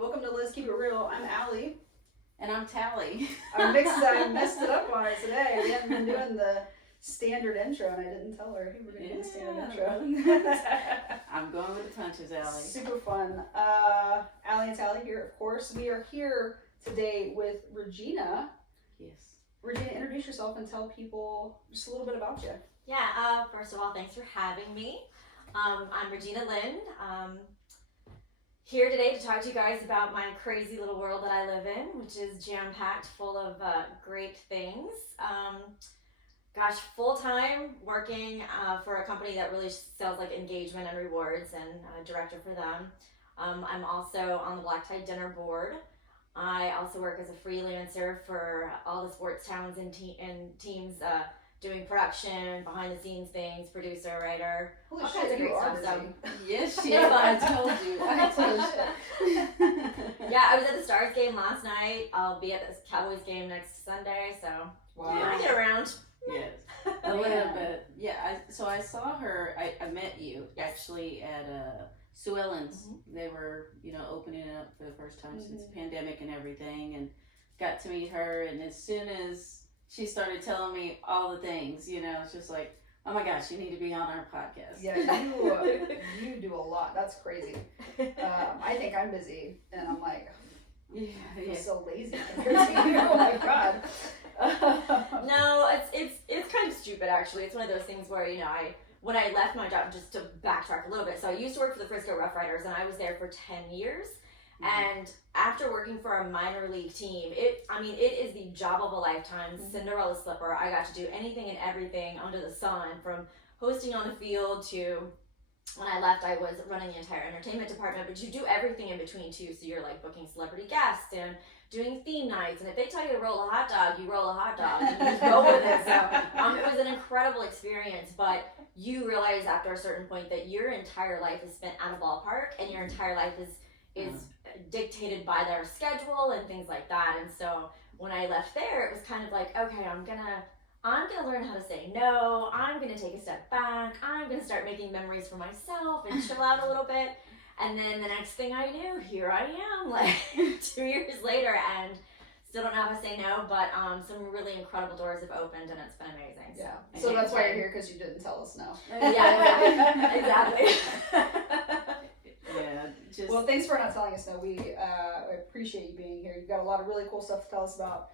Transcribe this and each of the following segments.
welcome to Let's Keep It Real. I'm Allie. And I'm Tally. I messed it up on it today. We haven't been doing the standard intro, and I didn't tell her, hey, we're going to do the standard intro. I'm going with the punches, Allie. Super fun. Allie and Tally here, of course. We are here today with Regina. Yes. Regina, introduce yourself and tell people just a little bit about you. Yeah, first of all, thanks for having me. I'm Regina Lyn. Here today to talk to you guys about my crazy little world that I live in, which is jam-packed full of great things. Full-time working for a company that really sells like engagement and rewards, and director for them. I'm also on the Black Tie Dinner Board. I also work as a freelancer for all the sports towns and teams, doing production, behind the scenes things, producer, writer, Holy all shit, kinds of you great are stuff. busy. Yes, she is. I told you. Yeah, I was at the Stars game last night. I'll be at the Cowboys game next Sunday, so Wow. I get around. Yes, a little bit. Yeah, so I saw her, I met you actually at Sue Ellen's. Mm-hmm. They were, opening it up for the first time since the pandemic and everything, and got to meet her, and as soon as she started telling me all the things, it's just like, oh my gosh, you need to be on our podcast. Yeah, you do a lot. That's crazy. I think I'm busy, and I'm like, I'm so lazy compared to you. Oh my god. No, it's kind of stupid actually. It's one of those things where when I left my job, just to backtrack a little bit. So I used to work for the Frisco Rough Riders, and I was there for 10 years. And after working for a minor league team, it is the job of a lifetime, Cinderella slipper. I got to do anything and everything under the sun, from hosting on the field to, when I left, I was running the entire entertainment department, but you do everything in between too. So you're like booking celebrity guests and doing theme nights, and if they tell you to roll a hot dog, you roll a hot dog and you just go with it. So it was an incredible experience, but you realize after a certain point that your entire life is spent at a ballpark, and your entire life is dictated by their schedule and things like that. And so when I left there, it was kind of like, okay, I'm gonna learn how to say no. I'm gonna take a step back. I'm gonna start making memories for myself and chill out a little bit. And then the next thing I knew, here I am, like 2 years later, and still don't know how to say no, but some really incredible doors have opened, and it's been amazing. Yeah. So that's why you're here, because you didn't tell us no. Yeah, exactly. Yeah. Well, thanks for not telling us no. We appreciate you being here. You've got a lot of really cool stuff to tell us about.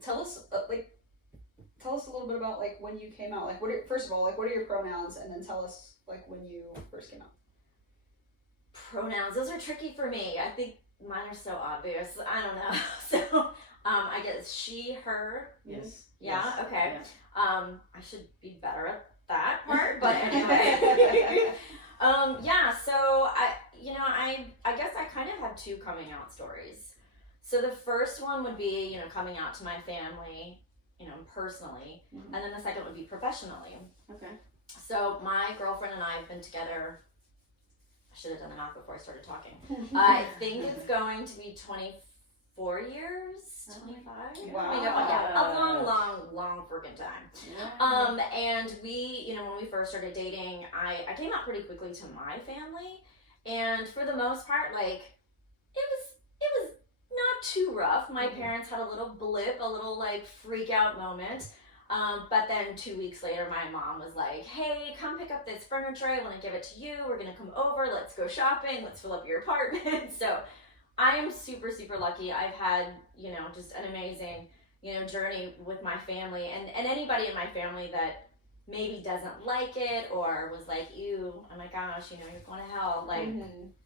Tell us a little bit about like when you came out. Like, first of all, like, what are your pronouns, and then tell us like when you first came out. Pronouns, those are tricky for me. I think mine are so obvious. I don't know. So I guess she, her. Yes. Yeah. Yes. Okay. Yeah. I should be better at that part, but anyway. So I guess I kind of have two coming out stories. So the first one would be, coming out to my family, personally, and then the second would be professionally. Okay. So my girlfriend and I have been together, I should have done the math before I started talking. I think it's going to be 24 years, 25. Wow. A long freaking time. Yeah. And we, when we first started dating, I came out pretty quickly to my family, and for the most part, like, it was not too rough. My parents had a little blip, a little like freak out moment. But then 2 weeks later, my mom was like, hey, come pick up this furniture. I want to give it to you. We're going to come over. Let's go shopping. Let's fill up your apartment. So I am super, super lucky. I've had, just an amazing, journey with my family, and anybody in my family that maybe doesn't like it or was like, ew, oh my gosh, you're going to hell. Like,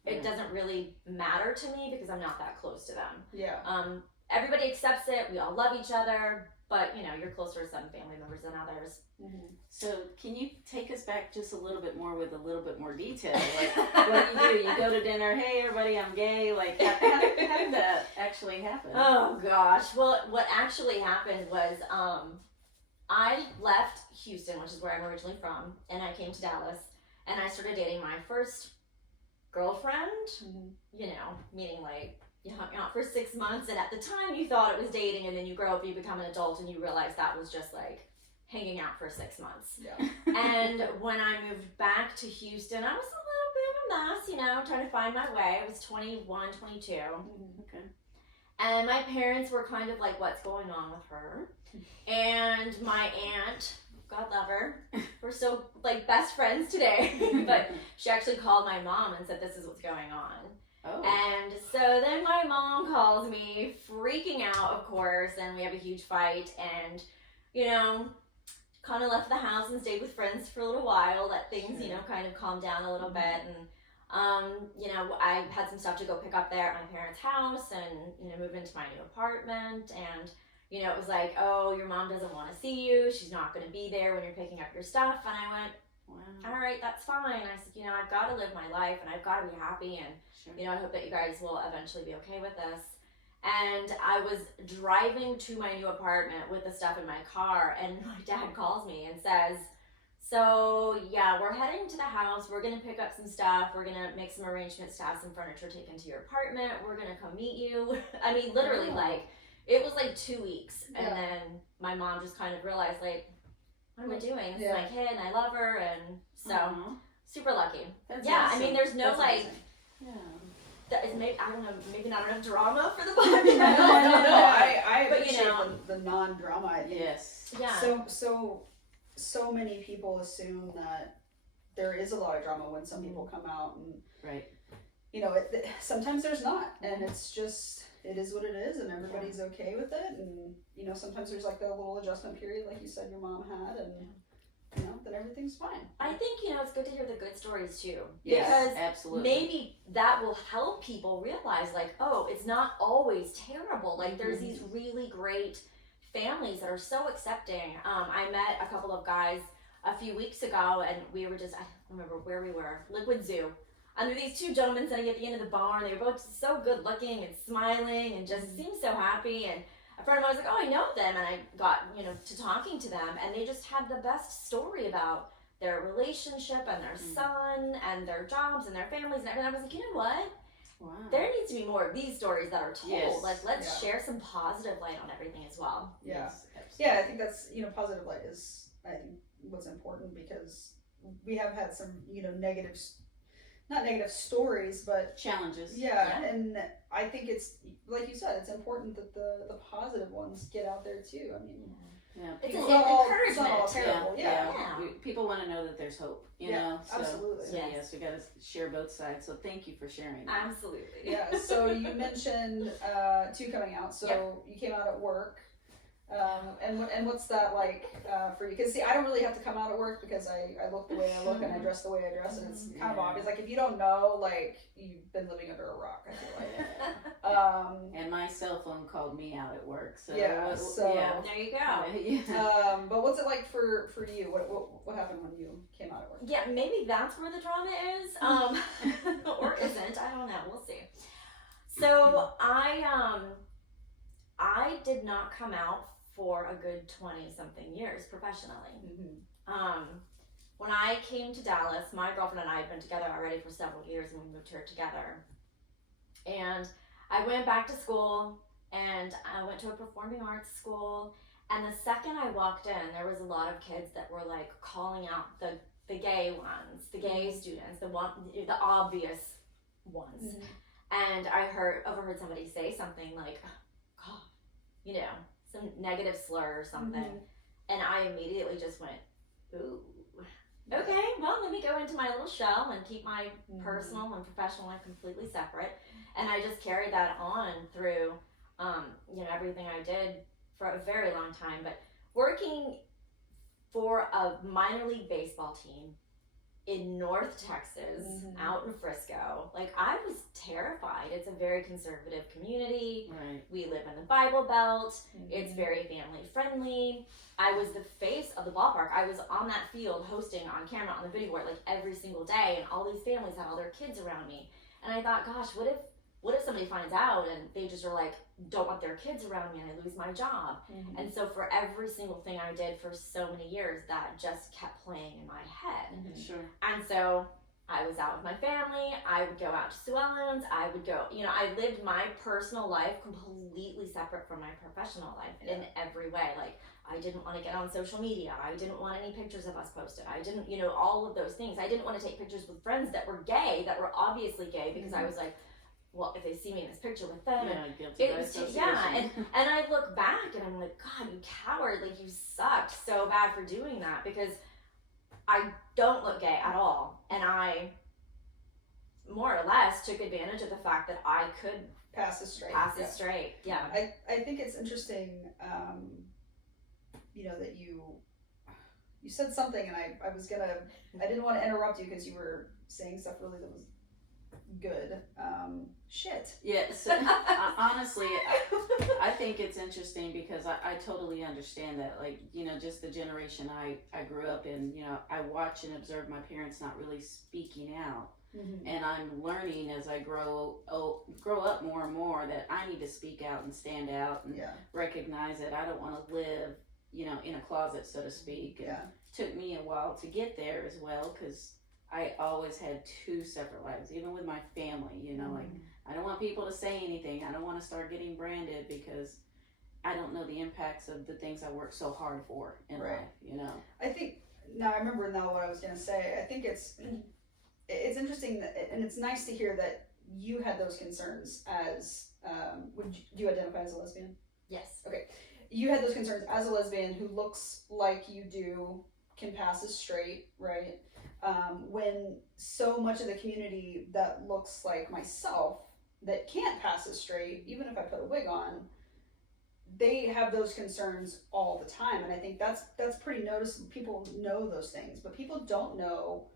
it doesn't really matter to me because I'm not that close to them. Yeah. Everybody accepts it. We all love each other. But, you're closer to some family members than others. So can you take us back just a little bit more with a little bit more detail? Like, what do? You go to dinner, hey, everybody, I'm gay. Like, how did that actually happen? Oh, gosh. Well, what actually happened was I left Houston, which is where I'm originally from, and I came to Dallas, and I started dating my first girlfriend, meaning like, you hung out for 6 months, and at the time you thought it was dating, and then you grow up, you become an adult, and you realize that was just like hanging out for 6 months. Yeah. And when I moved back to Houston, I was a little bit of a mess, you know, trying to find my way. I was 21, 22. Okay. And my parents were kind of like, what's going on with her? And my aunt, God love her, we're so like best friends today. But she actually called my mom and said, this is what's going on. Oh. And so then my mom calls me, freaking out, of course, and we have a huge fight. And, you know, kind of left the house and stayed with friends for a little while, let things, you know, kind of calm down a little bit. And, you know, I had some stuff to go pick up there at my parents' house and, you know, move into my new apartment. And, you know, it was like, oh, your mom doesn't want to see you. She's not going to be there when you're picking up your stuff. And I went, wow. All right, that's fine. I said, you know, I've got to live my life and I've got to be happy. And, you know, I hope that you guys will eventually be okay with this. And I was driving to my new apartment with the stuff in my car, and my dad calls me and says, so yeah, we're heading to the house. We're going to pick up some stuff. We're going to make some arrangements to have some furniture taken to your apartment. We're going to come meet you. I mean, literally, like, it was like 2 weeks. And then my mom just kind of realized, like, what am I doing? This is my kid, and I love her. And so, super lucky. That's awesome. I mean, there's no, like, that is maybe, I don't know, maybe not enough drama for the podcast. I but, appreciate you know, the non-drama. Yes. Yeah. So many people assume that there is a lot of drama when some people come out, and you know, sometimes there's not, and it's just, it is what it is, and everybody's okay with it. And you know, sometimes there's like that little adjustment period, like you said your mom had, and you know, then everything's fine. I think, you know, it's good to hear the good stories too. Yes, because absolutely. Maybe that will help people realize, like, oh, it's not always terrible. Like, there's these really great families that are so accepting. I met a couple of guys a few weeks ago, and we were just, I don't remember where we were, Liquid Zoo. And there were these two gentlemen sitting at the end of the barn. They were both so good looking and smiling and just seemed so happy. And a friend of mine was like, oh, I know them. And I got, you know, to talking to them, and they just had the best story about their relationship and their son and their jobs and their families and everything. I was like, you know what? Wow. There needs to be more of these stories that are told. Yes. Like, let's share some positive light on everything as well. Yes, I think that's, you know, positive light is, I think, what's important, because we have had some, you know, not negative stories, but challenges. Yeah, and I think it's, like you said, it's important that the positive ones get out there too. I mean, it's an encouragement. It's not all terrible. People want to know that there's hope, you know? So, absolutely. So yes, we got to share both sides. So thank you for sharing that. Absolutely. Yeah, so you mentioned 2 coming out. So you came out at work. And what's that like for you? Because see, I don't really have to come out at work because I look the way I look and I dress the way I dress, and it's kind of obvious. Like, if you don't know, like, you've been living under a rock, I feel like. And my cell phone called me out at work. So there you go. But what's it like for you? What happened when you came out at work? Yeah, maybe that's where the drama is, or isn't. I don't know. We'll see. So I did not come out for a good 20-something years professionally. When I came to Dallas, my girlfriend and I had been together already for several years, and we moved here together. And I went back to school, and I went to a performing arts school. And the second I walked in, there was a lot of kids that were like calling out the gay ones, the gay students, the obvious ones. And I overheard somebody say something like, God, you know, some negative slur or something. And I immediately just went, ooh, okay, well, let me go into my little shell and keep my personal and professional life completely separate. And I just carried that on through, you know, everything I did for a very long time. But working for a minor league baseball team in North Texas, out in Frisco, like, I was terrified. It's a very conservative community. We live in the Bible Belt. It's very family friendly. I was the face of the ballpark. I was on that field hosting on camera on the video board like every single day, and all these families had all their kids around me. And I thought, gosh, what if somebody finds out and they just are like, don't want their kids around me and I lose my job? And so for every single thing I did for so many years, that just kept playing in my head. And so I was out with my family. I would go out to Sue Ellen's. I would go, you know, I lived my personal life completely separate from my professional life in every way. Like, I didn't want to get on social media. I didn't want any pictures of us posted. I didn't, all of those things. I didn't want to take pictures with friends that were gay, that were obviously gay, because I was like, well, if they see me in this picture with them, and I look back and I'm like, God, you coward, like, you sucked so bad for doing that, because I don't look gay at all, and I more or less took advantage of the fact that I could pass as straight. Yeah. I think it's interesting, that you said something, and I didn't want to interrupt you because you were saying stuff really that was good. Shit. Yeah, so honestly, I think it's interesting because I totally understand that, like, just the generation I grew up in, I watch and observe my parents not really speaking out. Mm-hmm. And I'm learning as I grow up more and more that I need to speak out and stand out and recognize that I don't want to live, in a closet, so to speak. And it took me a while to get there as well, because I always had two separate lives, even with my family, like, I don't want people to say anything. I don't want to start getting branded because I don't know the impacts of the things I worked so hard for in life, I think, now I remember what I was going to say. I think it's interesting and it's nice to hear that you had those concerns as, do you identify as a lesbian? Yes. Okay. You had those concerns as a lesbian who looks like you do, can pass as straight, right? When so much of the community that looks like myself that can't pass as straight, even if I put a wig on, they have those concerns all the time. And I think that's pretty noticeable. People know those things, but people don't know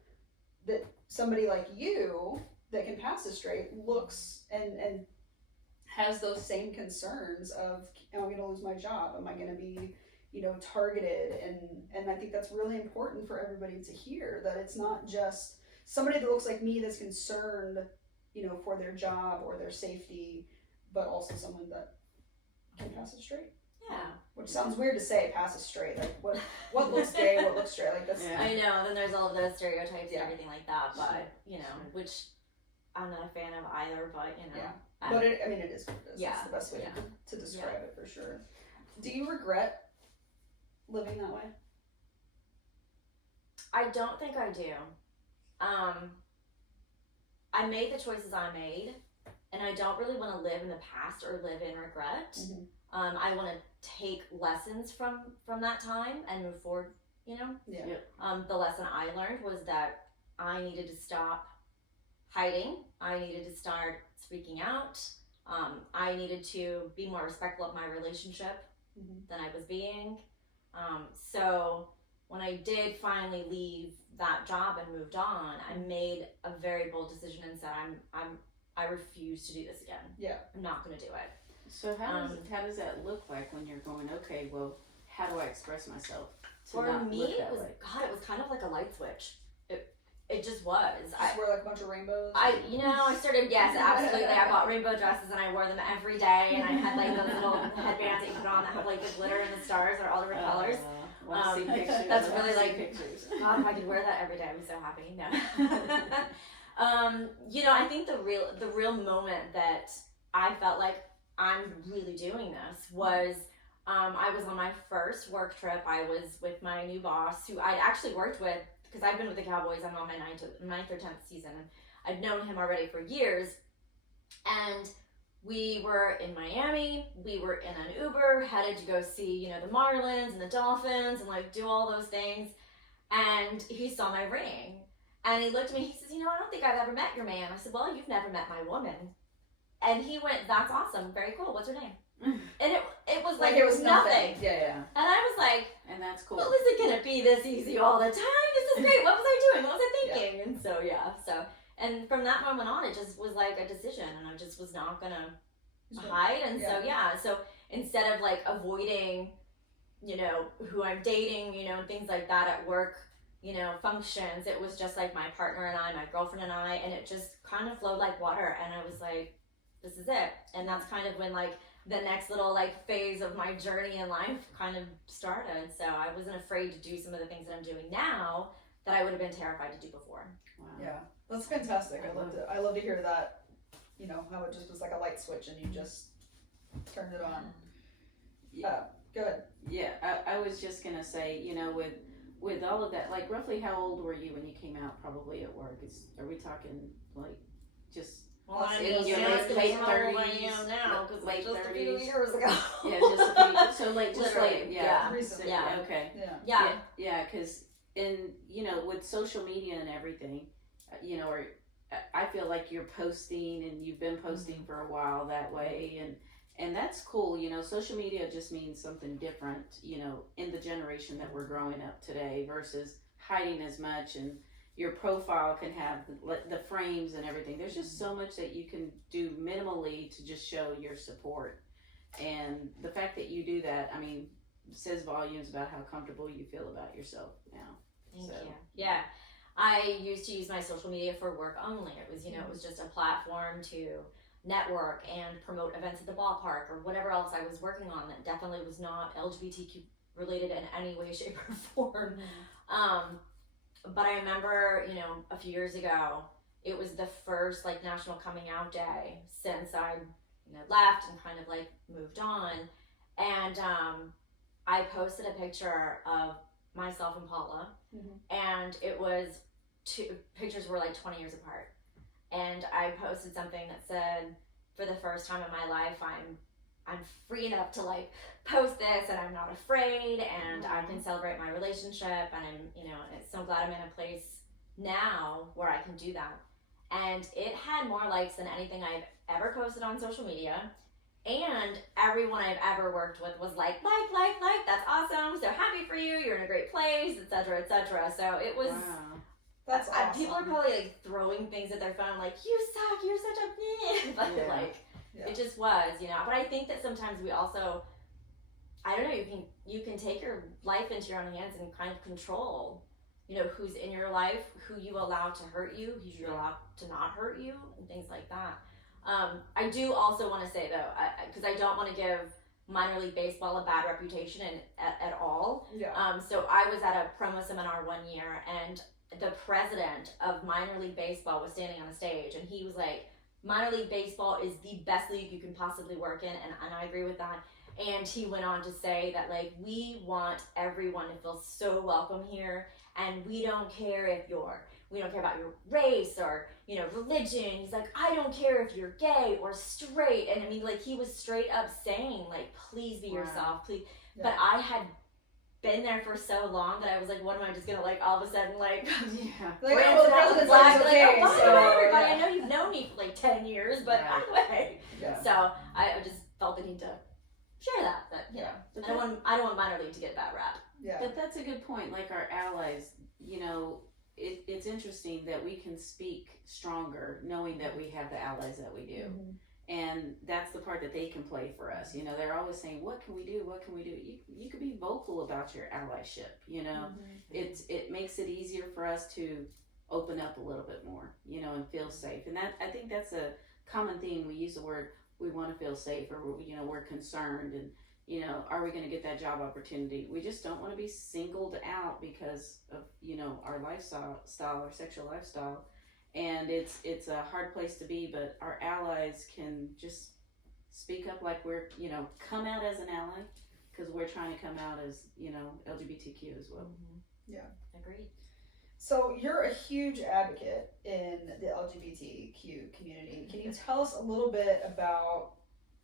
that somebody like you that can pass as straight looks and has those same concerns of, am I going to lose my job? Am I going to be, targeted? And I think that's really important for everybody to hear, that it's not just somebody that looks like me that's concerned, for their job or their safety, but also someone that can pass as straight. Yeah. Which sounds weird to say, pass as straight. Like, what looks gay, what looks straight? Like, that's... I know, and then there's all of those stereotypes and everything like that, but, which I'm not a fan of either, but, Yeah. But it is what it is. Yeah. It's the best way to describe it, for sure. Do you regret living that way? I don't think I do. I made the choices I made, and I don't really want to live in the past or live in regret. Mm-hmm. I want to take lessons from that time and move forward, Yeah. The lesson I learned was that I needed to stop hiding. I needed to start speaking out. I needed to be more respectful of my relationship than I was being. So when I did finally leave that job and moved on, I made a very bold decision and said, I refuse to do this again. Yeah. I'm not going to do it. So how does that look like when you're going, okay, well, how do I express myself? For me, it was kind of like a light switch. It just was. Just wear like a bunch of rainbows? I started, yes, absolutely. I bought rainbow dresses and I wore them every day, and I had like those little headbands that you put on that have like the glitter and the stars are all different colors. See pictures. That's really like pictures. God, if I could wear that every day, I'd be so happy. No. I think the real moment that I felt like I'm really doing this was I was on my first work trip. I was with my new boss, who I'd actually worked with, because I've been with the Cowboys. I'm on my 9th or 10th season. I'd known him already for years. And we were in Miami. We were in an Uber, headed to go see, the Marlins and the Dolphins and like do all those things. And he saw my ring. And he looked at me, he says, I don't think I've ever met your man. I said, well, you've never met my woman. And he went, that's awesome. Very cool. What's her name? And it was like it was nothing. Yeah. And I was like, and that's cool. Well, is it going to be this easy all the time? This is great. What was I doing? What was I thinking? Yeah. And so, and from that moment on, it just was like a decision, and I just was not going to hide. And so instead of like avoiding, who I'm dating, things like that at work, functions, it was just like my partner and I, my girlfriend and I, and it just kind of flowed like water. And I was like, this is it. And that's kind of when like the next little like phase of my journey in life kind of started. So I wasn't afraid to do some of the things that I'm doing now that I would have been terrified to do before. Wow. Yeah, that's fantastic. I love to hear that, how it just was like a light switch and you just turned it on. Yeah. Good. Yeah, I was just gonna say, you know, with all of that, like roughly how old were you when you came out? Probably at work. Are we talking like just? Well, I in mean, your late how old I 30s, am now, because late just 30s. a few years ago. Yeah, just a few. So like, just Literally, like, yeah, Recently. Yeah. okay, Yeah. yeah, because you know, with social media and everything, you know, or I feel like you're posting and you've been posting for a while that way, and that's cool. You know, social media just means something different, you know, in the generation that we're growing up today versus hiding as much, and your profile can have the frames and everything. There's just so much that you can do minimally to just show your support, and the fact that you do that, I mean, says volumes about how comfortable you feel about yourself now. Thank you. Yeah. I used to use my social media for work only. It was, you know, it was just a platform to network and promote events at the ballpark or whatever else I was working on that definitely was not LGBTQ related in any way, shape, or form. But I remember, you know, a few years ago, it was the first like National Coming Out Day since I, you know, left and kind of like moved on. And I posted a picture of myself and Paula, and it was pictures were like 20 years apart. And I posted something that said, for the first time in my life, I'm free enough to like post this, and I'm not afraid, and I can celebrate my relationship, and I'm, you know, it's so glad I'm in a place now where I can do that. And it had more likes than anything I've ever posted on social media, and everyone I've ever worked with was like, that's awesome, so happy for you, you're in a great place, etc., etc. So it was, That's awesome. people are probably like throwing things at their phone like, you suck, you're such a but like, it just was, you know. But I think that sometimes we also, I don't know, you can take your life into your own hands and kind of control, you know, who's in your life, who you allow to hurt you, who you allow to not hurt you, and things like that. I do also want to say though, because I don't want to give minor league baseball a bad reputation at all. So I was at a promo seminar one year, and the president of minor league baseball was standing on the stage, and he was like, minor league baseball is the best league you can possibly work in, and I agree with that. And he went on to say that like, we want everyone to feel so welcome here, and we don't care about your race or, you know, religion. He's like, I don't care if you're gay or straight. And I mean, like, he was straight up saying like, please be yourself, please. But I had been there for so long that I was like, what am I just gonna like all of a sudden like like, well, the president's like, okay, oh, so everybody, I know you've known me for like 10 years, but by the way. So I just felt the need to share that you know, I don't want minor league to get a bad rap. But that's a good point. Like our allies, you know, it's interesting that we can speak stronger knowing that we have the allies that we do. And that's the part that they can play for us. You know, they're always saying, what can we do? What can we do? You could be vocal about your allyship, you know. It makes it easier for us to open up a little bit more, you know, and feel safe. And that, I think that's a common theme. We use the word, we want to feel safe, or, you know, we're concerned, and, you know, are we going to get that job opportunity? We just don't want to be singled out because of, you know, our lifestyle or sexual lifestyle. And it's a hard place to be, but our allies can just speak up like we're, you know, come out as an ally, because we're trying to come out as, you know, LGBTQ as well. Agreed. So you're a huge advocate in the LGBTQ community. Can you tell us a little bit about,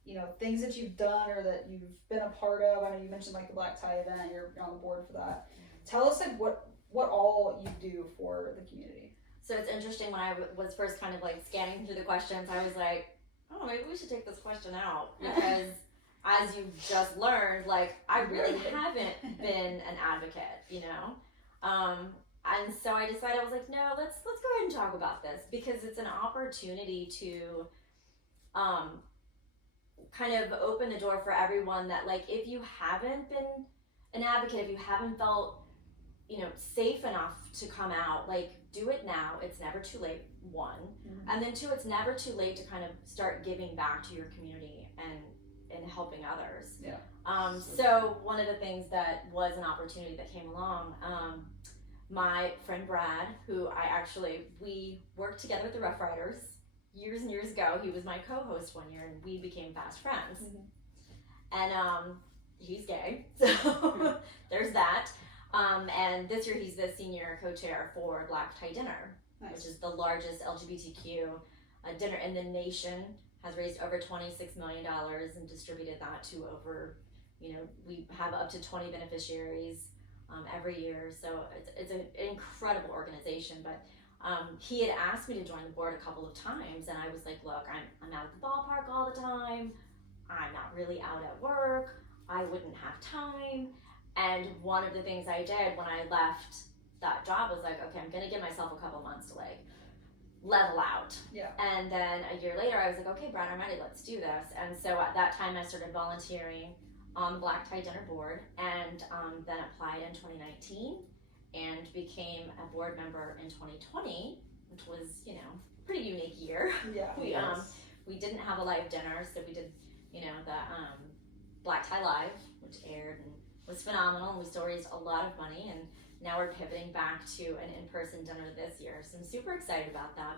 you know, things that you've done or that you've been a part of? I know you mentioned like the black tie event, you're on the board for that. Tell us like what all you do for the community. So it's interesting, when I was first kind of like scanning through the questions, I was like, oh, maybe we should take this question out, because as you've just learned, like, I really haven't been an advocate, you know? And so I decided, I was like, no, let's go ahead and talk about this, because it's an opportunity to kind of open the door for everyone that, like, if you haven't been an advocate, if you haven't felt, you know, safe enough to come out, like, do it now. It's never too late, one. And then two, it's never too late to kind of start giving back to your community and helping others. So one of the things that was an opportunity that came along, my friend Brad, who we worked together at the Rough Riders years and years ago. He was my co-host one year, and we became fast friends. And he's gay, so there's that. And this year he's the senior co-chair for Black Tie Dinner, Nice. which is the largest LGBTQ dinner in the nation. Has raised over $26 million and distributed that to over, we have up to 20 beneficiaries every year. So it's an incredible organization. But he had asked me to join the board a couple of times, and I was like, look, I'm out at the ballpark all the time. I'm not really out at work. I wouldn't have time. And one of the things I did when I left that job was like, okay, I'm gonna give myself a couple months to like level out. Yeah. And then a year later, I was like, okay, Brad, I'm ready. Let's do this. And so at that time, I started volunteering on the Black Tie Dinner board, and then applied in 2019 and became a board member in 2020, which was, pretty unique year. Yeah. We didn't have a live dinner, so we did, the Black Tie Live, which aired and was phenomenal, and we still raised a lot of money, and now we're pivoting back to an in-person dinner this year, so I'm super excited about that.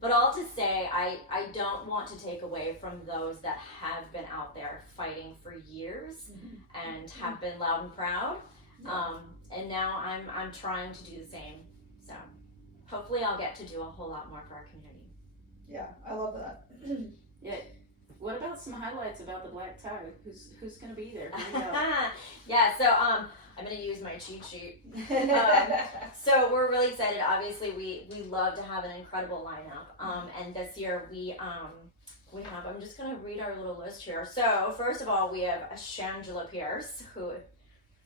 But all to say, I don't want to take away from those that have been out there fighting for years and have been loud and proud. And now I'm trying to do the same. So hopefully I'll get to do a whole lot more for our community. Yeah, I love that. Yeah. What about some highlights about the Black Tie? Who's going to be there? Yeah, so I'm going to use my cheat sheet. So we're really excited. Obviously, we love to have an incredible lineup. And this year we have, I'm just going to read our little list here. So first of all, we have Shangela Pierce, who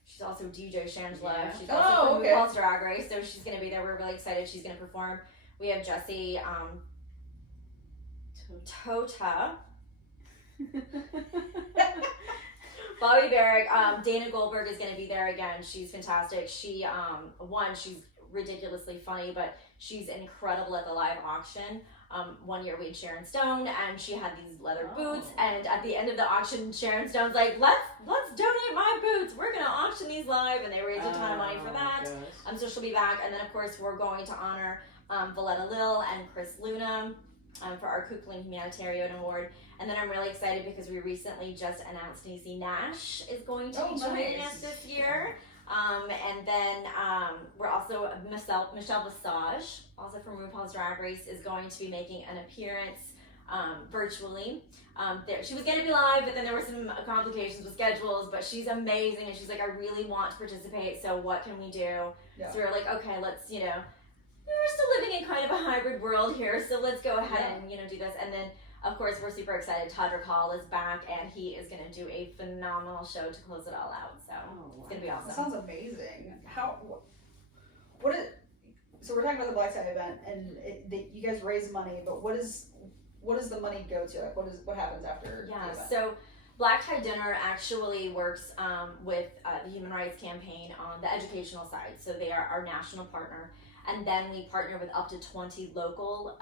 she's also DJ Shangela. Yeah. She's also from RuPaul's Drag Race, so she's going to be there. We're really excited. She's going to perform. We have Jessie Tota. Bobby Barrick, Dana Goldberg is going to be there again. She's fantastic. She's ridiculously funny, but she's incredible at the live auction. One year we had Sharon Stone, and she had these leather boots, and at the end of the auction, Sharon Stone's like, let's donate my boots. We're going to auction these live, and they raised a ton of money for that. So she'll be back, and then of course we're going to honor Valletta Lil and Chris Luna for our Kukling Humanitarian Award. And then I'm really excited because we recently just announced Niecy Nash is going to be joining us this year. And then we're also, Michelle Visage, also from RuPaul's Drag Race, is going to be making an appearance virtually. She was going to be live, but then there were some complications with schedules, but she's amazing, and she's like, I really want to participate, so what can we do? Yeah. So we're like, okay, let's, we're still living in kind of a hybrid world here, so let's go ahead and, do this. And then, of course, we're super excited. Todrick Hall is back, and he is going to do a phenomenal show to close it all out. So it's going to be awesome. That sounds amazing. So we're talking about the Black Tie event, and you guys raise money, but what does the money go to? Like, what happens after? Yeah. The event? So Black Tie Dinner actually works with the Human Rights Campaign on the educational side. So they are our national partner. And then we partner with up to 20 local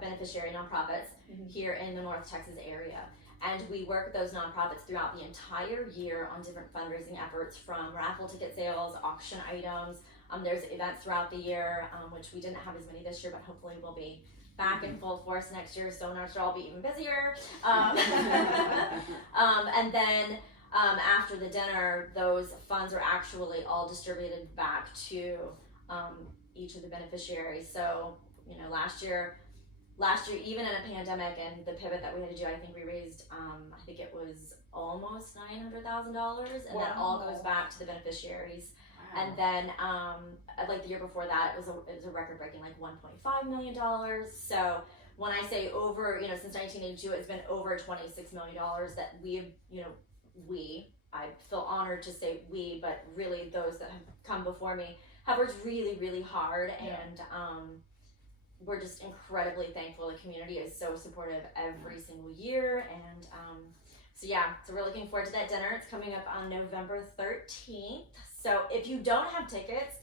beneficiary nonprofits here in the North Texas area. And we work with those nonprofits throughout the entire year on different fundraising efforts, from raffle ticket sales, auction items. There's events throughout the year, which we didn't have as many this year, but hopefully we'll be back in full force next year, so next year I'll be even busier. And then after the dinner, those funds are actually all distributed back to each of the beneficiaries. So, last year, even in a pandemic and the pivot that we had to do, I think we raised, I think it was almost $900,000, and that all goes back to the beneficiaries. Wow. And then, like the year before that, it was a record-breaking, like $1.5 million. So when I say over, since 1982, it's been over $26 million that we have, I feel honored to say we, but really those that have come before me have worked really, really hard, and we're just incredibly thankful. The community is so supportive every single year, and so we're looking forward to that dinner. It's coming up on November 13th. So if you don't have tickets,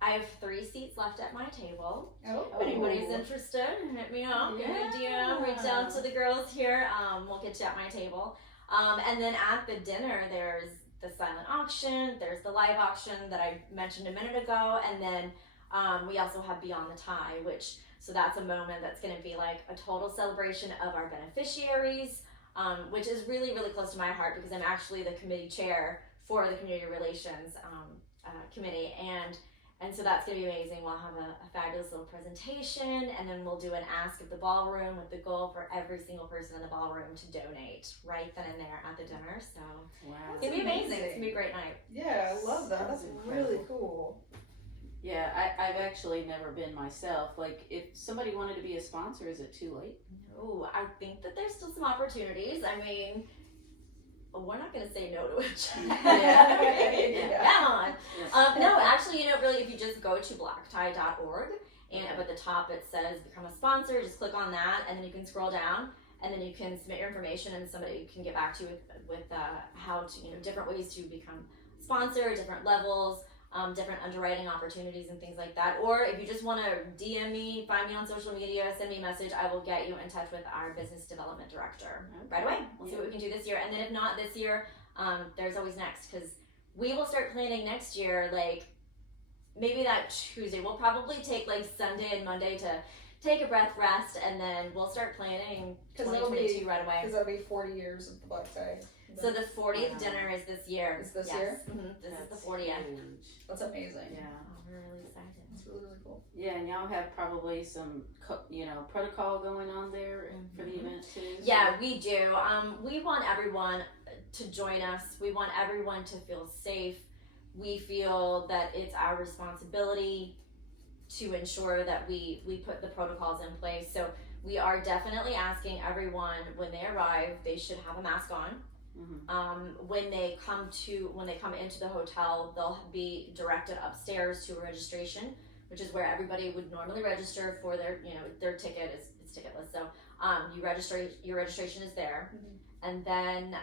I have 3 seats left at my table. If anybody's interested, hit me up, give me a DM, reach out to the girls here. We'll get you at my table. And then at the dinner, there's the silent auction, there's the live auction that I mentioned a minute ago, and then we also have Beyond the Tie, so that's a moment that's going to be like a total celebration of our beneficiaries. which is really, really close to my heart because I'm actually the committee chair for the community relations committee, and so that's going to be amazing. We'll have a fabulous little presentation, and then we'll do an ask of the ballroom with the goal for every single person in the ballroom to donate right then and there at the dinner. So wow, it's going to be amazing. It's going to be a great night. Yeah, I love that. That's incredible. really cool. Yeah, I've actually never been myself. Like, if somebody wanted to be a sponsor, is it too late? No, I think that there's still some opportunities. I mean, we're not going to say no to it. Yeah. Come on. No, actually, really, if you just go to blacktie.org, and up at the top it says become a sponsor, just click on that, and then you can scroll down, and then you can submit your information, and somebody can get back to you with how to, different ways to become a sponsor, different levels, different underwriting opportunities and things like that. Or if you just want to DM me, find me on social media, send me a message, I will get you in touch with our business development director right away. We'll see what we can do this year. And then if not this year, there's always next, because we will start planning next year, like maybe that Tuesday. We'll probably take like Sunday and Monday to take a breath, rest, and then we'll start planning 2022 right away. Because that'll be 40 years of the Black Tie. So the 40th dinner is this year. Is this year? Mm-hmm. This is the 40th. Huge. That's amazing. Yeah. Oh, we're really excited. That's really, really cool. Yeah, and y'all have probably some, protocol going on there for the event too. So. Yeah, we do. We want everyone to join us. We want everyone to feel safe. We feel that it's our responsibility to ensure that we put the protocols in place. So we are definitely asking everyone when they arrive, they should have a mask on. Mm-hmm. When they come into the hotel, they'll be directed upstairs to a registration, which is where everybody would normally register for their ticket. It's ticketless. So your registration is there, and then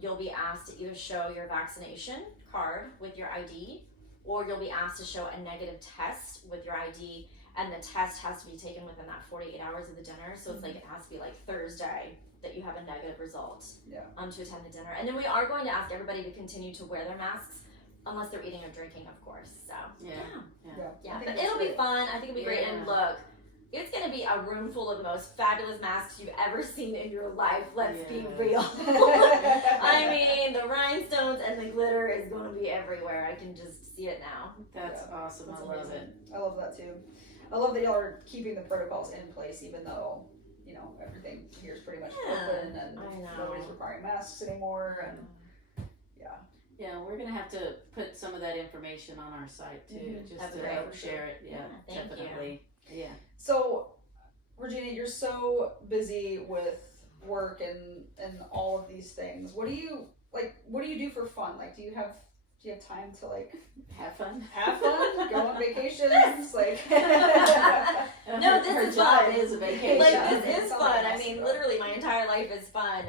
you'll be asked to either show your vaccination card with your ID, or you'll be asked to show a negative test with your ID, and the test has to be taken within that 48 hours of the dinner. So it's like it has to be like Thursday that you have a negative result to attend the dinner. And then we are going to ask everybody to continue to wear their masks unless they're eating or drinking, of course. So yeah. But it'll be fun. I think it'll be great. And look, it's going to be a room full of the most fabulous masks you've ever seen in your life. Let's be real. I mean, the rhinestones and the glitter is going to be everywhere. I can just see it now. That's awesome. That's I love amazing. it. I love that too. I love that y'all are keeping the protocols in place, even though everything here is pretty much open and nobody's requiring masks anymore. And yeah, we're gonna have to put some of that information on our site too, just to help share it. Yeah, definitely. Yeah. So, Regina, you're so busy with work and all of these things. What do you do for fun? Like, do you have time to have fun? Go on vacations? No, this is fun. It is a vacation. This is fun. I mean, literally, my entire life is fun.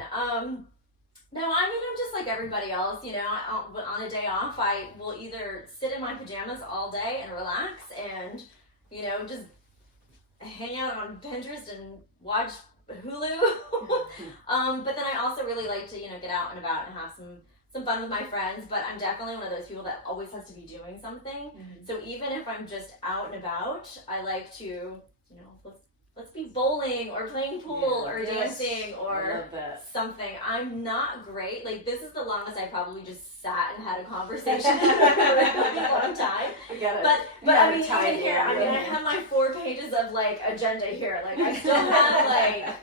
No, I mean, I'm just like everybody else. On a day off, I will either sit in my pajamas all day and relax, and just hang out on Pinterest and watch Hulu. But then I also really like to get out and about and have some fun with my friends. But I'm definitely one of those people that always has to be doing something. So even if I'm just out and about, I like to let's be bowling or playing pool or dancing or something. I'm not great. Like, this is the longest I probably just sat and had a conversation in a long time. But I mean, even here, I have my 4 pages of agenda here. I still have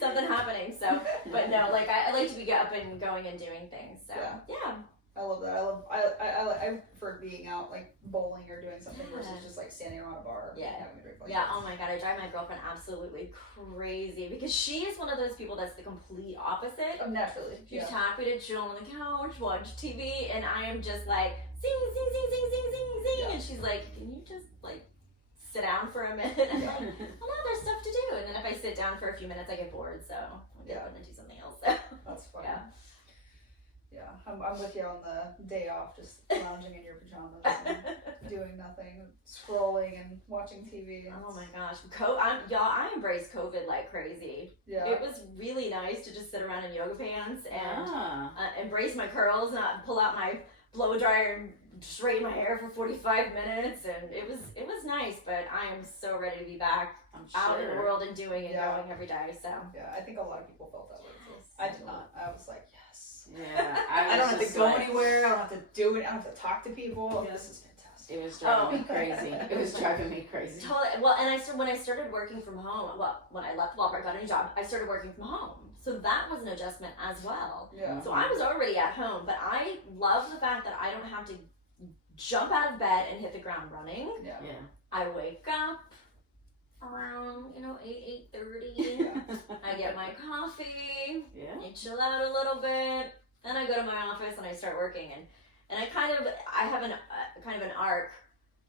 something happening. So, but no, I like to be up and going and doing things. So yeah. I love that. I prefer being out bowling or doing something versus just standing around a bar and having a drink. Oh my god, I drive my girlfriend absolutely crazy because she is one of those people that's the complete opposite. Oh, naturally. She's happy to chill on the couch, watch TV, and I am just sing, and she's like, can you just sit down for a minute? And I'm like, well, no, there's stuff to do. And then if I sit down for a few minutes, I get bored, so I'm going to do something else. That's fun. Yeah, I'm with you on the day off, just lounging in your pajamas and doing nothing, scrolling and watching TV. Oh my gosh, I embraced COVID like crazy. Yeah, it was really nice to just sit around in yoga pants and embrace my curls, not pull out my blow dryer and straighten my hair for 45 minutes, and it was nice. But I am so ready to be back out in the world and doing and going every day. So I think a lot of people felt that way too. I did not. I was like, yes. Yeah, I don't have to go anywhere. I don't have to do it. I don't have to talk to people. This is fantastic. It was driving me crazy. It was driving me crazy. Totally. Well, and when I started working from home, when I left the ballpark, got a new job, I started working from home. So that was an adjustment as well. Yeah. So I was already at home, but I love the fact that I don't have to jump out of bed and hit the ground running. Yeah. I wake up around 8:30. I get my coffee. I chill out a little bit. Then I go to my office and I start working, and I have an kind of an arc.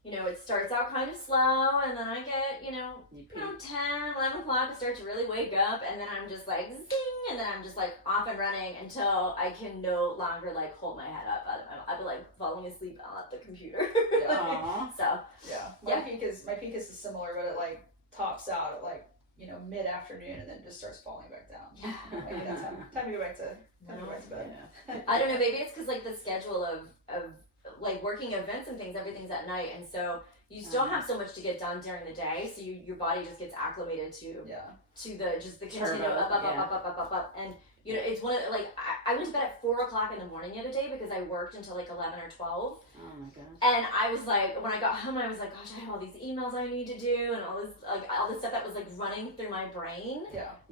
It starts out kind of slow, and then I get, 10, 11 o'clock, I start to really wake up, and then I'm just like, zing, and then I'm just like off and running until I can no longer like hold my head up. I'll be like falling asleep at the computer. So. My peak is similar, but it like tops out at like, mid-afternoon, and then just starts falling back down. Like, that's time to go back to bed. I don't know, maybe it's because like the schedule of like working events and things, everything's at night, and so you still have so much to get done during the day, so your body just gets acclimated to the continuum up, and it's one of like I went to bed at 4 o'clock in the morning the other day because I worked until like 11 or 12. Oh my gosh. And I was like, when I got home, I was like, gosh, I have all these emails I need to do, and all this stuff that was like running through my brain.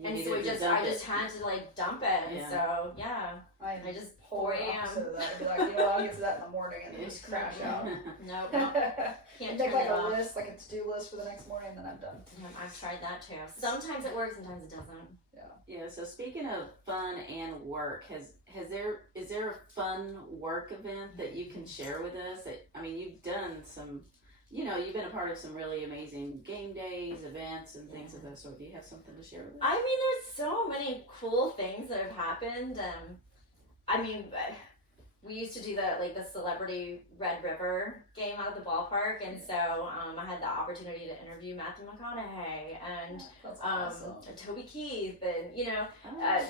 And so I just had to like dump it, and so I just 4 a.m. I'd be like, I'll get to that in the morning and then just crash out. Nope. Can't make like turn it a off. list, like a to-do list for the next morning, and then I'm done. I've tried that too. Sometimes it works, sometimes it doesn't. Yeah. So speaking of fun and work, is there a fun work event that you can share with us? You've done some, you've been a part of some really amazing game days, events, and things of that sort. Do you have something to share with us? There's so many cool things that have happened. We used to do the celebrity Red River game out at the ballpark, and so I had the opportunity to interview Matthew McConaughey and awesome. Toby Keith, and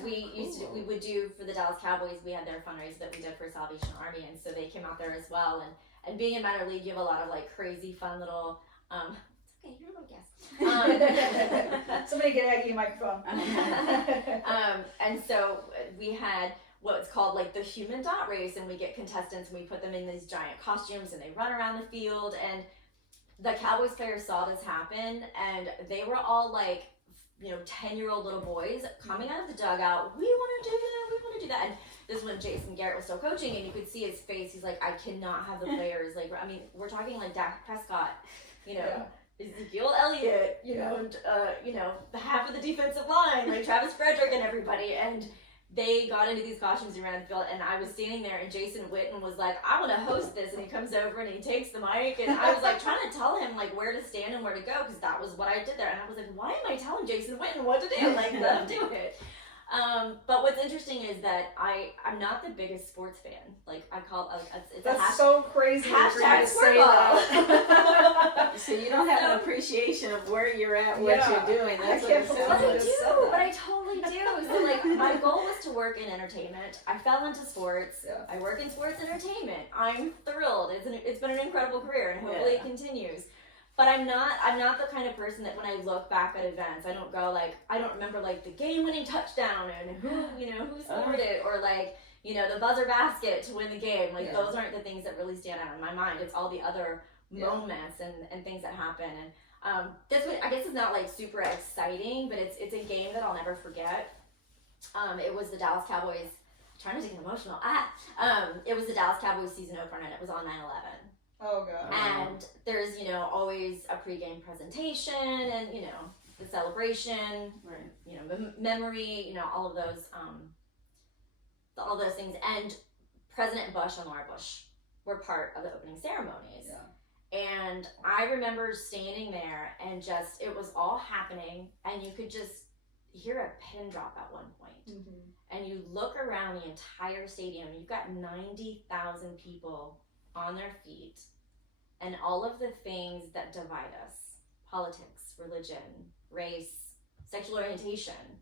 we would do for the Dallas Cowboys. We had their fundraiser that we did for Salvation Army, and so they came out there as well. And being in minor league, you have a lot of like crazy fun little. It's okay, you're a little guest. Somebody get Aggie a microphone. And so we had what's called like the human dot race, and we get contestants and we put them in these giant costumes and they run around the field, and the Cowboys players saw this happen, and they were all like 10-year-old little boys coming out of the dugout. We want to do that. And this is when Jason Garrett was still coaching, and you could see his face. He's like, I cannot have the players we're talking like Dak Prescott, Ezekiel Elliott, and the half of the defensive line, like Travis Frederick and everybody, and they got into these costumes and ran the field, and I was standing there, and Jason Witten was like, I want to host this, and he comes over and he takes the mic, and I was like trying to tell him like where to stand and where to go, because that was what I did there, and I was like, why am I telling Jason Witten what to do? Like, let him do it. But what's interesting is that I'm not the biggest sports fan. Like I call it's that's so crazy for you to say that. So you don't have an appreciation of where you're at, what you're doing. That's what it sounds like. But I totally do. So like my goal was to work in entertainment. I fell into sports. I work in sports entertainment. I'm thrilled. It's been an incredible career, and hopefully it continues. But I'm not the kind of person that when I look back at events, I don't go like, I don't remember like the game-winning touchdown and who scored it, or like, the buzzer basket to win the game. Like those aren't the things that really stand out in my mind. It's all the other moments and things that happen. And this one, I guess it's not like super exciting, but it's a game that I'll never forget. It was the Dallas Cowboys. I'm trying not to get emotional. It was the Dallas Cowboys season opener, and it was on 9/11. Oh god. And there's, always a pregame presentation and, the celebration, memory, all of those things. And President Bush and Laura Bush were part of the opening ceremonies. And I remember standing there and just, it was all happening, and you could just hear a pin drop at one point. Mm-hmm. And you look around the entire stadium, you've got 90,000 people on their feet, and all of the things that divide us, politics, religion, race, sexual orientation,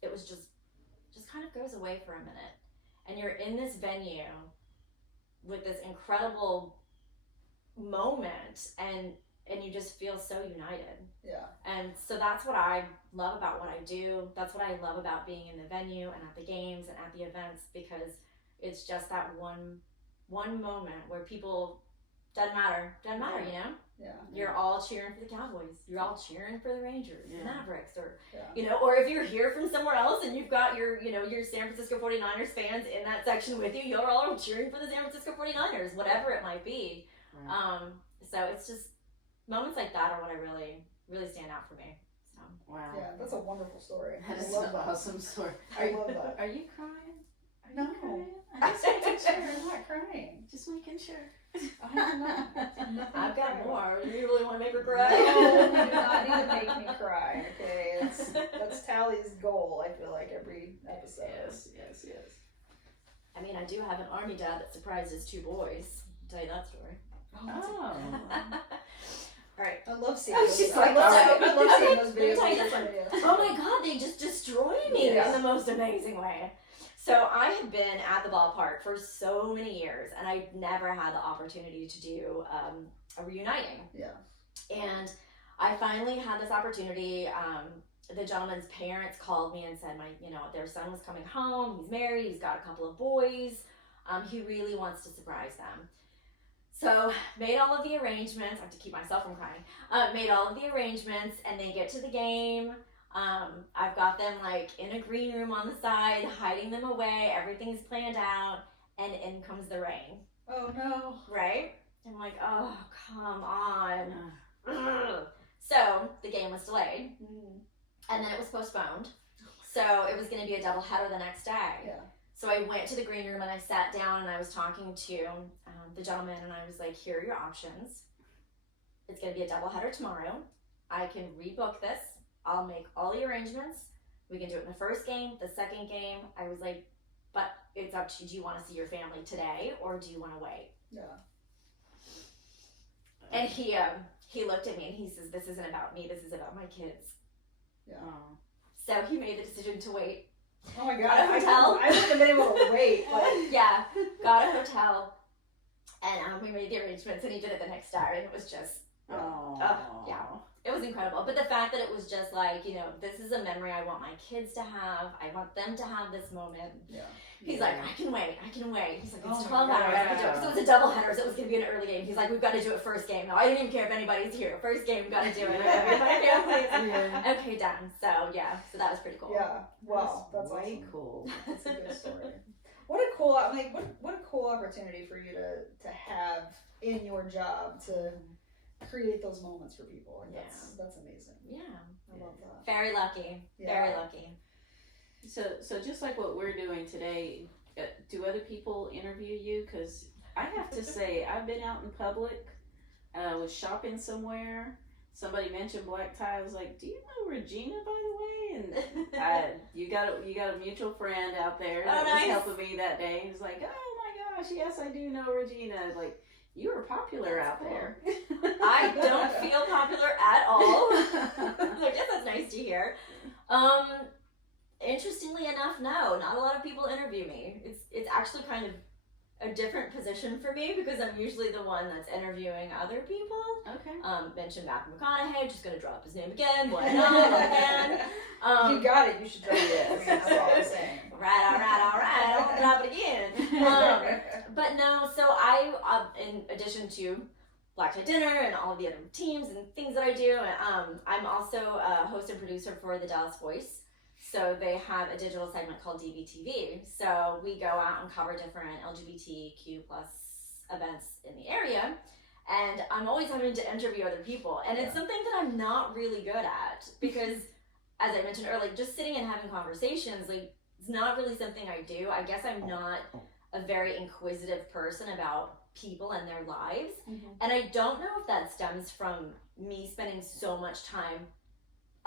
it was just kind of goes away for a minute. and you're in this venue with this incredible moment, and you just feel so united. Yeah. And so that's what I love about what I do. That's what I love about being in the venue and at the games and at the events, because it's just that one moment where people, doesn't matter, you know? Yeah. You're all cheering for the Cowboys. You're all cheering for the Rangers, the Mavericks, or, Yeah. you know, or if you're here from somewhere else and you've got your, you know, your San Francisco 49ers fans in that section with you, you're all cheering for the San Francisco 49ers, whatever it might be. Right. So it's just moments like that are what I really, really stand out for me. So. Wow. Yeah, that's a wonderful story. That is I love an that. awesome story. I love that. Are you crying? Are No. you crying? I'm just making sure. I'm not crying. Just making sure. I'm not. I've got more. You really want to make her No, cry? you do not need to make me cry, okay? That's Tally's goal, I feel like, every episode. Yes. I mean, I do have an army dad that surprised his 2 boys. I'll tell you that story. Oh. All right. I love seeing Oh, those. she's I like, love alright, seeing okay, those let me videos. tell you on this one. social media. Oh my God, they just destroyed me Yeah. in the most amazing way. So I have been at the ballpark for so many years, and I never had the opportunity to do a reuniting. Yeah. And I finally had this opportunity. The gentleman's parents called me and said, their son was coming home. He's married. He's got a couple of boys. He really wants to surprise them. So made all of the arrangements. I have to keep myself from crying. Made all of the arrangements, and they get to the game. I've got them like in a green room on the side, hiding them away. Everything's planned out, and in comes the rain. Oh no. Right? I'm like, oh, come on. Ugh. So the game was delayed, and then it was postponed. So it was going to be a doubleheader the next day. Yeah. So I went to the green room and I sat down and I was talking to the gentleman, and I was like, here are your options. It's going to be a doubleheader tomorrow. I can rebook this. I'll make all the arrangements. We can do it in the first game, the second game. I was like, but it's up to you. Do you want to see your family today, or do you want to wait? Yeah. And he looked at me and he says, this isn't about me. This is about my kids. Yeah. Oh. So he made the decision to wait. Oh my God. Got a hotel. I wouldn't have been able to wait. Like, Yeah, got a hotel, and we made the arrangements, and he did it the next day, and it was just, Oh. yeah. It was incredible. But the fact that it was just like, this is a memory I want my kids to have. I want them to have this moment. yeah. He's like, I can wait. He's like, it's Oh 12 my hours. God. I can do it. So it was a doubleheader, so it was going to be an early game. He's like, we've got to do it first game. No, I don't even care if anybody's here. First game, we've got to do it. Yeah. Okay, done. So, yeah. So that was pretty cool. Yeah. Wow. That's way awesome. cool. That's a good story. What a cool what a cool opportunity for you to have in your job to create those moments for people. Like, that's amazing. Yeah. I love that. Very lucky. Yeah. Very lucky. So just like what we're doing today, do other people interview you? Because I have to say, I've been out in public, was shopping somewhere. Somebody mentioned black tie. I was like, "Do you know Regina, by the way?" And you got a mutual friend out there that was helping me that day. He was like, "Oh my gosh, yes, I do know Regina." Like, you were popular out there. I don't feel popular at all. So I guess that's nice to hear. Interestingly enough, no, not a lot of people interview me. It's actually kind of a different position for me, because I'm usually the one that's interviewing other people. Okay. Mentioned Matthew McConaughey, just gonna drop his name again. Why not? Again. You got it. You should drop it. I mean, that's all I'm saying. All right. I don't want to drop it again. But no, so I, in addition to Black Tie Dinner and all of the other teams and things that I do, I'm also a host and producer for the Dallas Voice. So they have a digital segment called DVTV. So we go out and cover different LGBTQ plus events in the area. And I'm always having to interview other people. And it's something that I'm not really good at, because, as I mentioned earlier, just sitting and having conversations, like, it's not really something I do. I guess I'm not a very inquisitive person about people and their lives. Mm-hmm. And I don't know if that stems from me spending so much time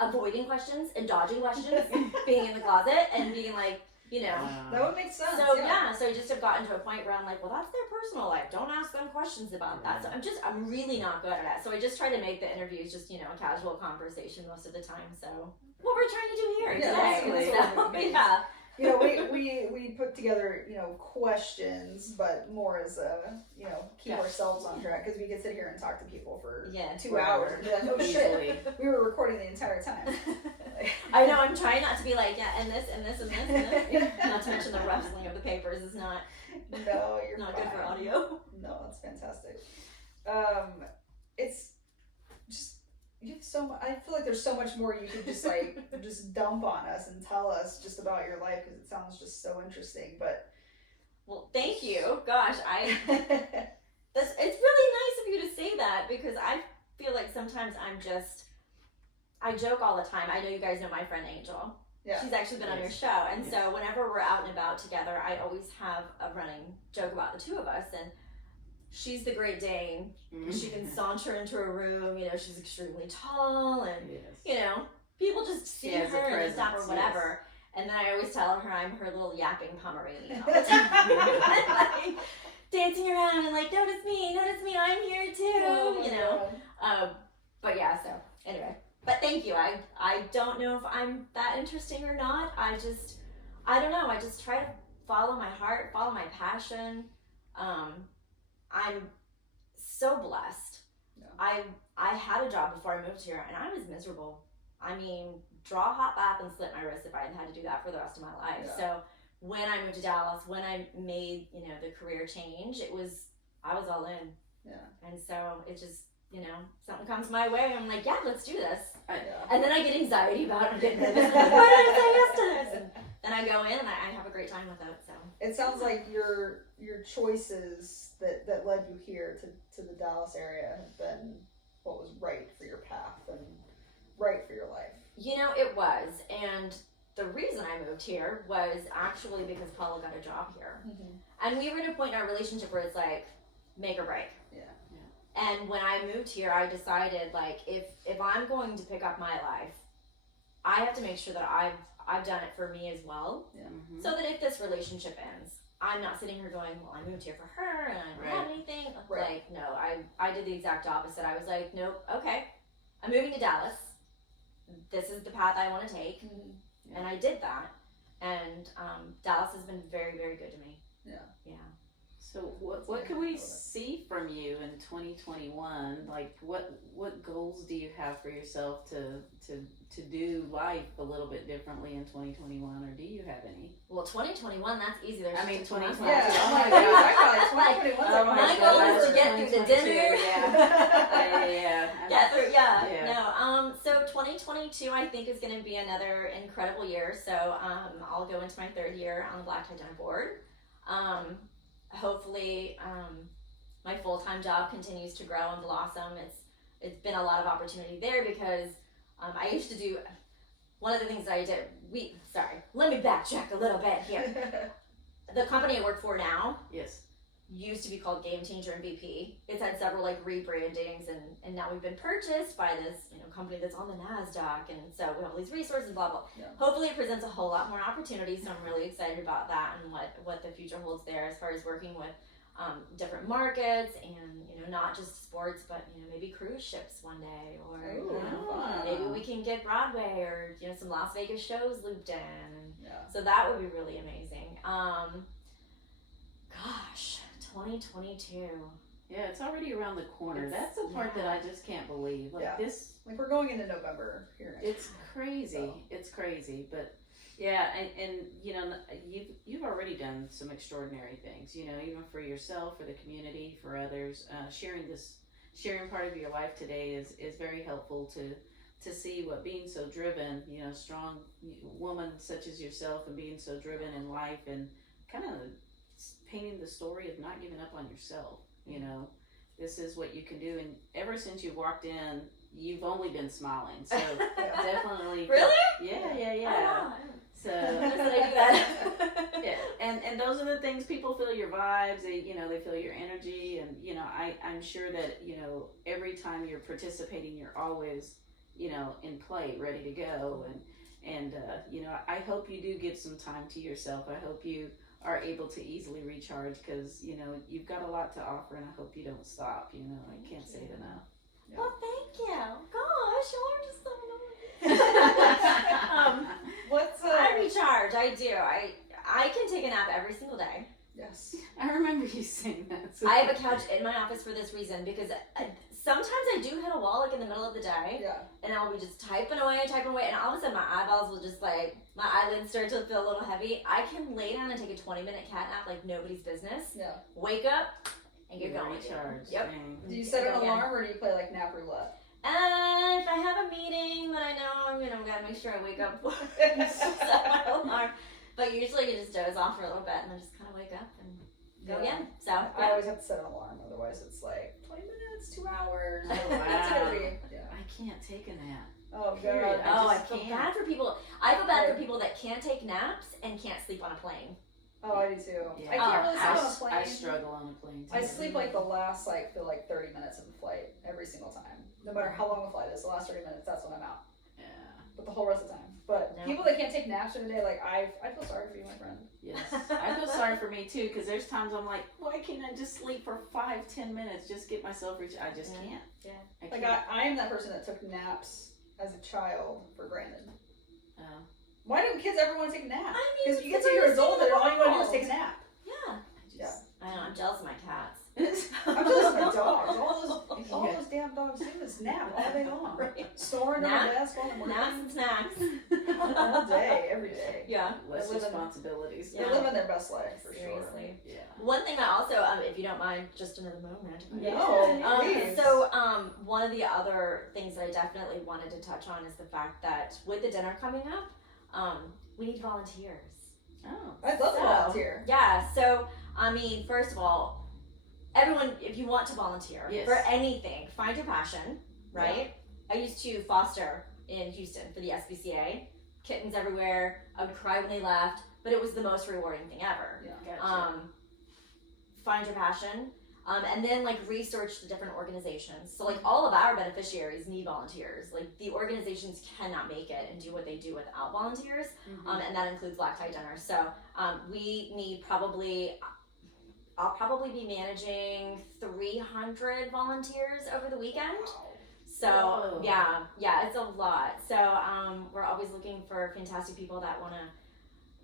avoiding questions and dodging questions, being in the closet and being like, That would make sense. so so I just have gotten to a point where I'm like, well, that's their personal life. Don't ask them questions about that. So I'm really not good at it. So I just try to make the interviews just, a casual conversation most of the time. So what we're trying to do here today. That's So, you know, we put together, you know, questions, but more as a, you know, keep ourselves on track, because we could sit here and talk to people for 2 hours and be like, oh shit, we were recording the entire time. I know, I'm trying not to be like, and this, and this, and this, and this. Not to mention the rustling of the papers is not not good for audio. No, that's fantastic. It's just, you have so much, I feel like there's so much more you could just like just dump on us and tell us just about your life, because it sounds just so interesting. But well, thank you. Gosh, it's really nice of you to say that, because I feel like sometimes I joke all the time. I know you guys know my friend Angel. Yeah. She's actually been on your show, and so whenever we're out and about together, I always have a running joke about the two of us, and she's the Great Dane. She can saunter into a room, you know, she's extremely tall, and, you know, people just see her and stop or whatever. And then I always tell her I'm her little yapping Pomeranian all the time. Like, dancing around and like, notice me, I'm here too, you know. But yeah, so anyway. But thank you. I don't know if I'm that interesting or not. I don't know. I just try to follow my heart, follow my passion. I'm so blessed. Yeah. I had a job before I moved here, and I was miserable. I mean, draw a hot bath and slit my wrist if I had to do that for the rest of my life. Yeah. So when I moved to Dallas, when I made, you know, the career change, I was all in. Yeah. And so it just, you know, something comes my way, I'm like, yeah, let's do this. And then I get anxiety about it. I'm getting nervous. I'm like, why did I say yes to this? And then I go in and I have a great time with it. So it sounds like your choices that led you here to the Dallas area have been what was right for your path and right for your life. You know, it was. And the reason I moved here was actually because Paula got a job here. Mm-hmm. And we were at a point in our relationship where it's like, make or break. Yeah. And when I moved here, I decided, like, if I'm going to pick up my life, I have to make sure that I've done it for me as well. Yeah. Mm-hmm. So that if this relationship ends, I'm not sitting here going, well, I moved here for her and I don't have anything. Right. Like, no, I did the exact opposite. I was like, nope, okay, I'm moving to Dallas. This is the path I want to take. Mm-hmm. Yeah. And I did that. And Dallas has been very, very good to me. Yeah. Yeah. So what can we see from you in 2021? Like what goals do you have for yourself to do life a little bit differently in 2021, or do you have any? Well, 2021, that's easy. There's 2021. Yeah. Oh my God. I thought 2021. My goal is to get through the dinner. Get through. No. So 2022, I think, is going to be another incredible year. So I'll go into my third year on the Black Tie Dinner Board. Hopefully, my full-time job continues to grow and blossom. It's been a lot of opportunity there because I used to do one of the things that I did. Let me backtrack a little bit here. The company I work for now, used to be called Game Changer and BP. It's had several like rebrandings, and now we've been purchased by this company that's on the NASDAQ, and so we have all these resources, blah blah. Yeah. Hopefully, it presents a whole lot more opportunities. So I'm really excited about that and what the future holds there as far as working with different markets and not just sports, but maybe cruise ships one day, or maybe we can get Broadway or some Las Vegas shows looped in. So that would be really amazing. Gosh. 2022. Yeah, it's already around the corner. That's the part that I just can't believe. This, like we're going into November here next It's crazy. So. It's crazy, but and you've already done some extraordinary things. Even for yourself, for the community, for others. Sharing part of your life today is very helpful to see what being so driven, strong woman such as yourself, and being so driven in life, and kind of painting the story of not giving up on yourself. This is what you can do, and ever since you walked in, you've only been smiling. So definitely, really, yeah. So I do that. Yeah, and those are the things. People feel your vibes. They feel your energy, and I'm sure that every time you're participating, you're always in play, ready to go, and I hope you do get some time to yourself. I hope you are able to easily recharge, because you've got a lot to offer, and I hope you don't stop. I can't say it enough. Yeah. Well, thank you. Gosh, you are just so nice. I recharge. I I do. I can take a nap every single day. Yes. I remember you saying that. I have a couch in my office for this reason because sometimes I do hit a wall like in the middle of the day, Yeah. and I'll be just typing away, and all of a sudden my eyeballs will just like, my eyelids start to feel a little heavy. I can lay down and take a 20-minute cat nap like nobody's business. Yeah. Wake up and get going. Recharge. Yep. Do you set an alarm or do you play like nap roulette? If I have a meeting that I know I'm gotta make sure I wake up for, set my alarm. But usually you just doze off for a little bit and then just kind of wake up and go again. So I always have to set an alarm, otherwise it's like 20 minutes, 2 hours. Oh, wow. It's gonna be, yeah. I can't take a nap. Oh Period. god. I feel bad for people. I feel bad for people that can't take naps and can't sleep on a plane. Oh, I do too. Yeah. I can't really sleep on a plane. I struggle on a plane too. I sleep like the last feel like 30 minutes of the flight every single time. No matter how long the flight is, the last 30 minutes, that's when I'm out. Yeah. But the whole rest of the time. But No. people that can't take naps during the day, like I feel sorry for you, my friend. Yes. I feel sorry for me too, because there's times I'm like, why can't I just sleep for 5-10 minutes, just get myself reached? I just can't. Yeah. I Like can't. I am that person that took naps as a child for granted. Oh. Why don't kids ever want to take a nap? I mean, Because you get it's to the your first thing adult in and the all you want to do is world. take a nap. Yeah. I I know, I'm jealous of my cats. I'm jealous of my dogs. All those damn dogs do is nap all day long. Right. Snoring on Nap, the desk while I'm working. Naps and snacks. All day, every day. Yeah. Less They live in- responsibilities. They're living their best life for sure. Seriously. Yeah. One thing I also, if you don't mind, just another moment. No, please. One of the other things that I definitely wanted to touch on is the fact that with the dinner coming up, we need volunteers. Oh. I'd love to volunteer. Yeah, so, I mean, first of all, everyone, if you want to volunteer Yes. for anything, find your passion, right? I used to foster in Houston for the SPCA. Kittens everywhere. I would cry when they left, but it was the most rewarding thing ever. Yeah. Gotcha. Find your passion. And then research the different organizations. So all of our beneficiaries need volunteers. Like the organizations cannot make it and do what they do without volunteers. And that includes Black Tie Dinner. So we need I'll probably be managing 300 volunteers over the weekend. So Whoa. yeah, it's a lot. So we're always looking for fantastic people that want to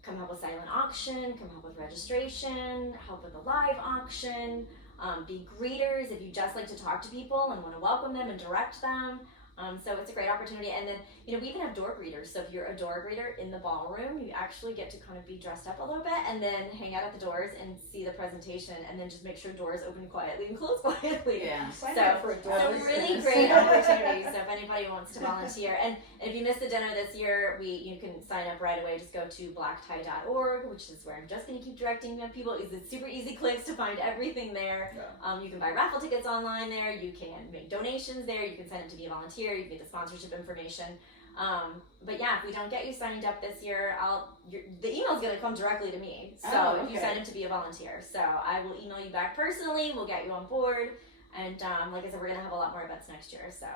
come help with silent auction, come help with registration, help with the live auction. Be greeters if you just like to talk to people and want to welcome them and direct them. So it's a great opportunity. And then, we even have door greeters. So if you're a door greeter in the ballroom, you actually get to kind of be dressed up a little bit and then hang out at the doors and see the presentation and then just make sure doors open quietly and close quietly. Yeah. Sign So- up for a door. Some really great opportunities. So if anybody wants to volunteer, and if you missed the dinner this year, you can sign up right away. Just go to blacktie.org, which is where I'm just going to keep directing people. It's super easy clicks to find everything there. Yeah. You can buy raffle tickets online there. You can make donations there. You can sign up to be a volunteer. You can get the sponsorship information. But yeah, if we don't get you signed up this year, the email's going to come directly to me. So if you sign up to be a volunteer, so I will email you back personally. We'll get you on board, and like I said, we're going to have a lot more events next year. So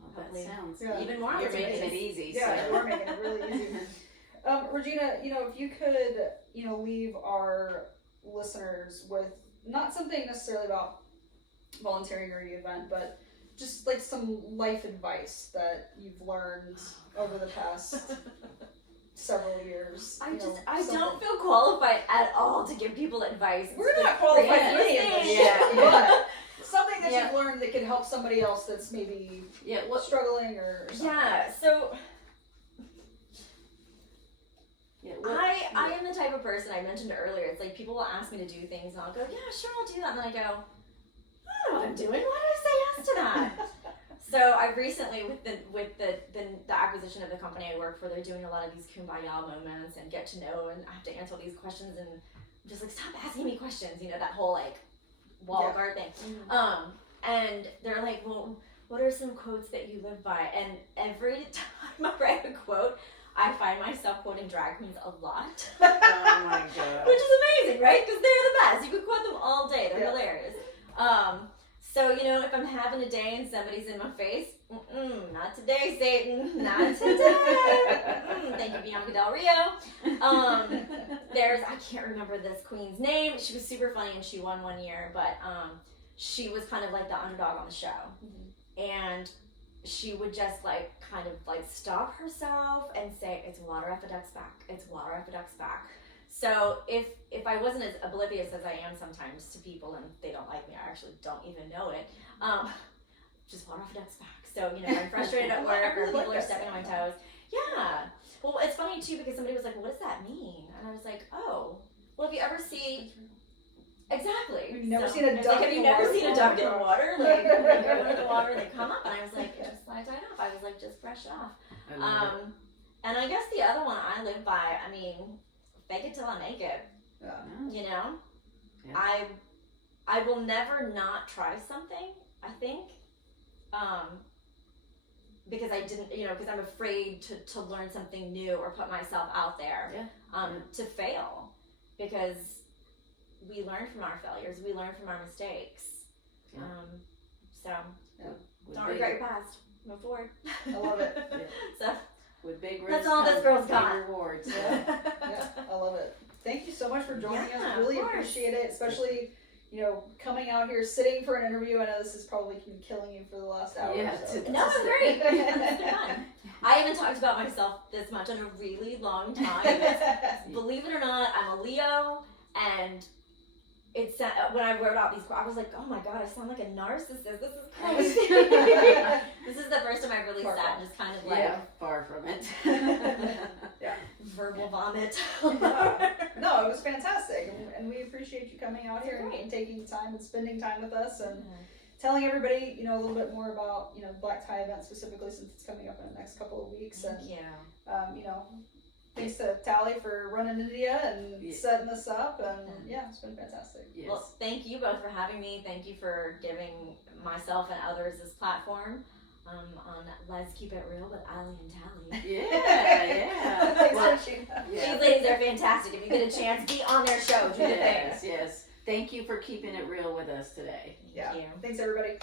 Well, hopefully that sounds even more You're making it opportunities. easy. Yeah, so. we're making it really easy. Regina, if you could, leave our listeners with not something necessarily about volunteering or the event, but just some life advice that you've learned over the past several years. I don't feel qualified at all to give people advice. We're It's not the qualified for craziest any of this thing. shit, but something that Yeah. you've learned that can help somebody else that's maybe Yeah. What? struggling or something. Yeah, so Yeah. I am the type of person I mentioned earlier. It's like people will ask me to do things and I'll go, yeah, sure, I'll do that. And then I go, I don't know what I'm doing. Why did I say yes to that? So I recently, with the acquisition of the company I work for, they're doing a lot of these kumbaya moments and get to know, and I have to answer all these questions, and I'm just like, stop asking me questions. That whole wall guard thing. And they're like, well, what are some quotes that you live by? And every time I write a quote, I find myself quoting drag queens a lot. Oh my god. Which is amazing, right? Because they're the best. You could quote them all day. They're hilarious. So, if I'm having a day and somebody's in my face, not today, Satan. Not today. Thank you, Bianca Del Rio. I can't remember this queen's name. She was super funny and she won one year, but she was kind of like the underdog on the show. And she would just like kind of like stop herself and say, "It's water off a duck's back. It's water off a duck's back." So if I wasn't as oblivious as I am sometimes to people and they don't like me, I actually don't even know it. Just water off a duck's back. So, you know, I'm frustrated at work or people are stepping on my toes. Yeah. Well, it's funny too because somebody was like, "What does that mean?" And I was like, "Oh, well, if you ever see." Exactly. You've never seen a duck have you in the never water seen a duck in the water? Like, they go into the water and they come up, and I was like, just slide right off. I was like, just brush it off. And I guess the other one I live by, I mean, fake it till I make it. Yeah. You know? Yeah. I will never not try something, I think. Because I didn't, you know, because I'm afraid to learn something new or put myself out there. Yeah. To fail. Because we learn from our failures. We learn from our mistakes. Yeah. So With don't big- regret your past. Move forward. I love it. Yeah. So With big That's risks all this come girl's big got. rewards. Yeah, I love it. Thank you so much for joining Yeah, us. Really of course. appreciate it, especially, you know, coming out here, sitting for an interview. I know this has probably been killing you for the last hour. Yeah, or so. No, it's great. It's been fun. I haven't talked about myself this much in a really long time. Believe it or not, I'm a Leo, and it's when I wrote out these quotes, I was like, "Oh my god, I sound like a narcissist. This is crazy." This is the first time I really sat and just kind of like Yeah, far from it. Yeah. verbal vomit. No, it was fantastic, and we appreciate you coming out here Great. and taking time and spending time with us and telling everybody, you know, a little bit more about, you know, Black Tie event specifically since it's coming up in the next couple of weeks. Thank And you. you know, thanks to Tally for running India and setting this up, and yeah, it's been fantastic. Yes. Well, thank you both for having me. Thank you for giving myself and others this platform on Let's Keep It Real with Ali and Tally. Yeah. Thanks, Well, Regina. These ladies are fantastic. If you get a chance, be on their show. Do the thing. yes. Thank you for keeping it real with us today. Yeah. Thank you. Thanks, everybody.